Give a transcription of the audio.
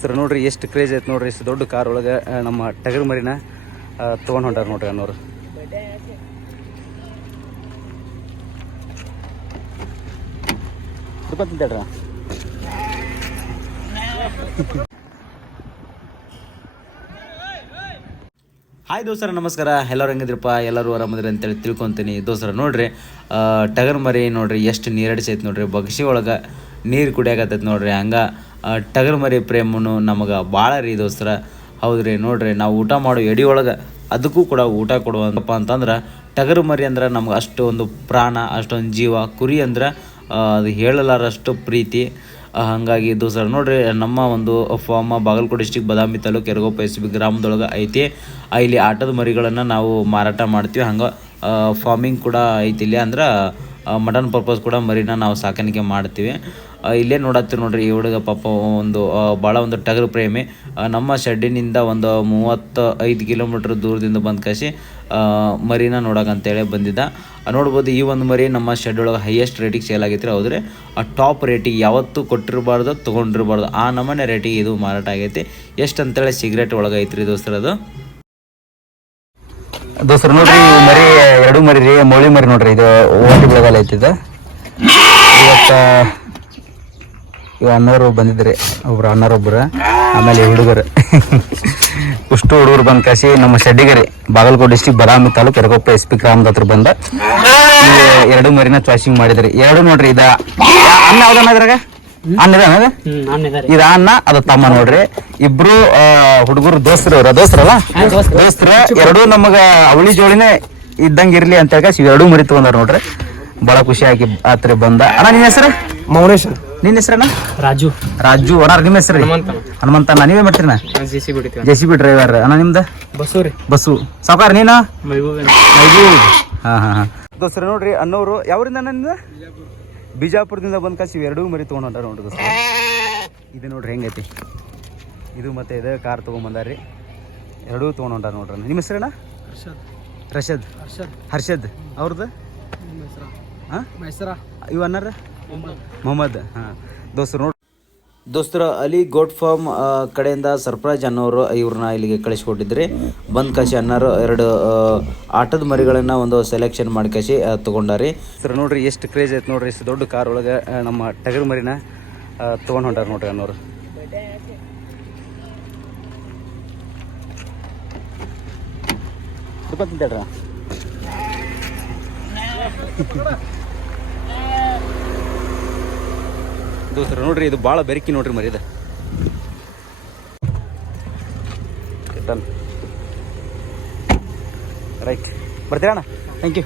Sir ನೋಡ್ರಿ ಎಷ್ಟು craze ಐತೆ ನೋಡ್ರಿ. ಇಷ್ಟು ದೊಡ್ಡ ಕಾರ್ ಒಳಗೆ ನಮ್ಮ ಟಗರು ಮರಿನ ತೊಗೊಂಡು ಹೊಂಟಾರ ನೋಡ್ರಿ ಅನ್ನೋರು. ತಿಂತೇಳ್ರ ಹಾಯ್ ದೋಸ್ತರ, ನಮಸ್ಕಾರ. ಎಲ್ಲರೂ ಹೆಂಗಿದ್ರಪ್ಪ? ಎಲ್ಲರೂ ಆರಾಮದ್ರಿ ಅಂತೇಳಿ ತಿಳ್ಕೊತೀನಿ. ದೋಸ್ತರ ನೋಡ್ರಿ, ಟಗರ್ ಮರಿ ನೋಡ್ರಿ ಎಷ್ಟು ನೀರಡಿಸೈತೆ ನೋಡ್ರಿ. ಬಗ್ಸಿ ಒಳಗೆ ನೀರು ಕುಡಿಯಾಕತ್ತೈತೆ ನೋಡ್ರಿ. ಹಂಗೆ ಟಗರ್ ಮರಿ ಪ್ರೇಮನು ನಮಗೆ ಭಾಳ ರೀ ದೋಸ್ತರ. ಹೌದ್ರಿ ನೋಡ್ರಿ, ನಾವು ಊಟ ಮಾಡೋ ಎಡಿ ಒಳಗೆ ಅದಕ್ಕೂ ಕೂಡ ಊಟ ಕೊಡುವಂತಪ್ಪ ಅಂತಂದ್ರೆ ಟಗರು ಮರಿ ಅಂದ್ರೆ ನಮ್ಗೆ ಅಷ್ಟು ಒಂದು ಪ್ರಾಣ, ಅಷ್ಟೊಂದು ಜೀವ. ಕುರಿ ಅಂದ್ರೆ ಅದು ಹೇಳಲಾರಷ್ಟು ಪ್ರೀತಿ. ಹಾಗಾಗಿ ದೋಸ್ತರ ನೋಡ್ರಿ, ನಮ್ಮ ಒಂದು ಫಾರ್ಮ ಬಾಗಲಕೋಟೆ ಡಿಸ್ಟಿಕ್ ಬಾದಾಮಿ ತಾಲೂಕು ಯರಗೋಪ್ಪ SB ಗ್ರಾಮದೊಳಗೆ ಐತಿ. ಇಲ್ಲಿ ಆಟದ ಮರಿಗಳನ್ನು ನಾವು ಮಾರಾಟ ಮಾಡ್ತೀವಿ. ಹಂಗೆ ಫಾರ್ಮಿಂಗ್ ಕೂಡ ಐತಿ ಇಲ್ಲಿ. ಅಂದ್ರೆ ಮಟನ್ ಪರ್ಪಸ್ ಕೂಡ ಮರಿನ ನಾವು ಸಾಕಾಣಿಕೆ ಮಾಡ್ತೀವಿ. ಇಲ್ಲೇ ನೋಡತ್ತೀವಿ ನೋಡ್ರಿ, ಈ ಹುಡುಗ ಪಾಪ ಒಂದು ಭಾಳ ಒಂದು ಟಗರು ಪ್ರೇಮಿ. ನಮ್ಮ ಶೆಡ್ಡಿನಿಂದ ಒಂದು 35 ಕಿಲೋಮೀಟ್ರ್ ದೂರದಿಂದ ಬಂದು ಕಸಿ ಮರಿನ ನೋಡೋಕಂತೇಳಿ ಬಂದಿದ್ದ. ನೋಡ್ಬೋದು, ಈ ಒಂದು ಮರಿ ನಮ್ಮ ಶೆಡ್ ಒಳಗೆ ಹೈಯೆಸ್ಟ್ ರೇಟಿಗೆ ಸೇಲ್ ಆಗೈತೆ ರೀ. ಹೌದ್ರಿ, ಆ ಟಾಪ್ ರೇಟಿಗೆ ಯಾವತ್ತೂ ಕೊಟ್ಟಿರಬಾರ್ದು, ತೊಗೊಂಡಿರಬಾರ್ದು, ಆ ನಮ್ಮನೆ ರೇಟಿಗೆ ಇದು ಮಾರಾಟ ಆಗೈತಿ. ಎಷ್ಟು ಅಂತೇಳಿ ಸಿಗರೇಟ್ ಒಳಗೆ ಐತ್ರಿ ದೋಸ್ತರ. ಅದು ದೋಸ್ತರ ನೋಡ್ರಿ, ಮರಿ ಎರಡು ಮರಿ ರೀ, ಮೌಳಿ ಮರಿ ನೋಡ್ರಿ. ಇದು ಓಟಿ ಬೆಳಗಲ್ಲ ಐತಿದ. ಇವತ್ತು ಇವ ಅಣ್ಣವರು ಬಂದಿದ್ರಿ, ಒಬ್ರು ಅಣ್ಣರೊಬ್ಬರು, ಆಮೇಲೆ ಹುಡುಗರು ಉಷ್ಟು ಹುಡುಗರು ಬಂದು ಕಸಿ ನಮ್ಮ ಶೆಡ್ಡಿಗರಿ ಬಾಗಲಕೋಟೆ ಡಿಸ್ಟಿಕ್ ಬಾದಾಮಿ ತಾಲೂಕು ಯರಗೋಪ್ಪ SB ಗ್ರಾಮದ ಹತ್ರ ಬಂದ ಈ ಎರಡು ಮರಿನ ಚಾಯ್ಸಿಂಗ್ ಮಾಡಿದ್ರಿ. ಎರಡು ನೋಡ್ರಿ, ಇದ ಅನ್ನ ಯಾವ್ದನ್ನ ಇದ್ರಾಗ ಇದ ಅನ್ನ, ಅದು ತಮ್ಮ ನೋಡ್ರಿ. ಇಬ್ರು ಹುಡುಗರು ದೋಸ್ತರಲ್ಲ, ದೋಸ್ತರ ಎರಡು ನಮಗ ಅವಳಿ ಜೋಳಿನೇ ಇದ್ದಂಗಿರ್ಲಿ ಅಂತ ಹೇಳಿ ಎರಡು ಮರಿ ತಗೊಂಡಾರ ನೋಡ್ರಿ. ಬಹಳ ಖುಷಿ ಆಗಿ ಆತ್ರಿ ಬಂದ. ಅಣ್ಣ ನಿನ್ನ ಹೆಸರು? ಮೌನೇಶ್. ನಿನ್ನ ಹೆಸರಣ್ಣ? ರಾಜು. ಅಣ್ಣ ನಿಮ್ಮ ಹೆಸರು? ಹನುಮಂತಣ್ಣ. ನೀವೇ ಮಾಡ್ತೀರಣ್ಣ? JCB driver. ಅಣ್ಣ ನಿಮ್ದು? ಬಸ್ಸು. ಸಾವುಕಾರ ನೀನು? ಹಾ. ದೋಸ್ತರ ನೋಡ್ರಿ, ಅಣ್ಣವರು ಯಾವ್ರಿಂದ? ನಿಮ್ದು ಬಿಜಾಪುರದಿಂದ ಬಂದು ಕಸಿ ಎರಡೂ ಮರಿ ತೊಗೊಂಡು ಹೊಂಟಾರ ನೋಡ್ರಿ ದೋಸ್ತರ. ಇದು ನೋಡ್ರಿ ಹೆಂಗೈತಿ ಇದು. ಮತ್ತೆ ಇದು ಕಾರ್ ತೊಗೊಂಬಂದಾರ್ರಿ, ಎರಡೂ ತೊಗೊಂಡು ಹೊಂಟಾರ ನೋಡ್ರಿ. ನಿಮ್ಮ ಹೆಸರಣ್ಣ? ಹರ್ಷದ್. ಅವ್ರದ್ದು? ಹಾಂ, ಇವ ಅನ್ನಾರ? ಮೊಹಮ್ಮದ್. ಹಾಂ ದೋಸ್ತರು ನೋಡಿ, ದೋಸ್ತರ ಅಲಿ ಗೋಟ್ ಫಾರ್ಮ್ ಕಡೆಯಿಂದ ಸರ್ಫರಾಜ್ ಅನ್ನೋರು ಇವ್ರನ್ನ ಇಲ್ಲಿಗೆ ಕಳಿಸ್ಕೊಟ್ಟಿದ್ರಿ. ಬಂದು ಕಸಿ ಅನ್ನಾರು ಎರಡು ಆಟದ ಮರಿಗಳನ್ನು ಒಂದು ಸೆಲೆಕ್ಷನ್ ಮಾಡಿ ಕಸಿ ತೊಗೊಂಡಾರಿ. ಸರ್ ನೋಡ್ರಿ ಎಷ್ಟು ಕ್ರೇಜ್ ಐತೆ ನೋಡ್ರಿ. ಇಷ್ಟು ದೊಡ್ಡ ಕಾರ್ ಒಳಗೆ ನಮ್ಮ ಟಗರು ಮರಿನ ತೊಗೊಂಡು ಹೊಂಟಾರ ನೋಡ್ರಿ ಅನ್ನೋರು. ತಿಂತೇಳ್ರ ದೋಸ್ತರ ನೋಡ್ರಿ, ಇದು ಭಾಳ ಬೆರಕಿ ನೋಡ್ರಿ ಮರಿ. ಇದು ರೈಟ್, ಬರ್ತೀರಾ ಅಣ್ಣ? Thank you.